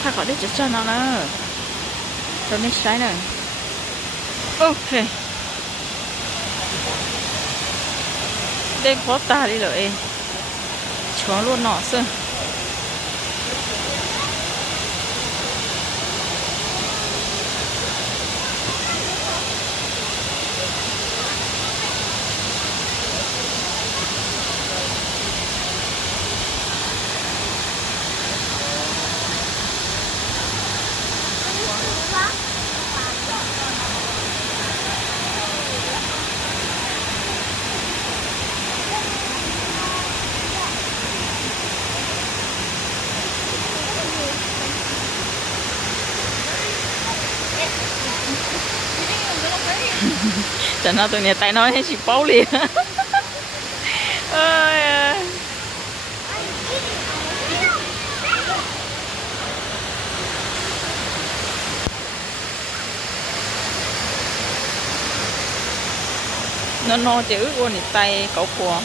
ถ้าเขาได้จะชนะนะเราไม่ใช้หน่อยโอเคเด้งพอตาดิเลยช่วงรุ่นหนอซึ่งจะน่าตัวเนี้ยตายน้อยให้ชิเป้าเลยเอ้ยนอนๆจะอึ้งนี่ไตเกาขวาง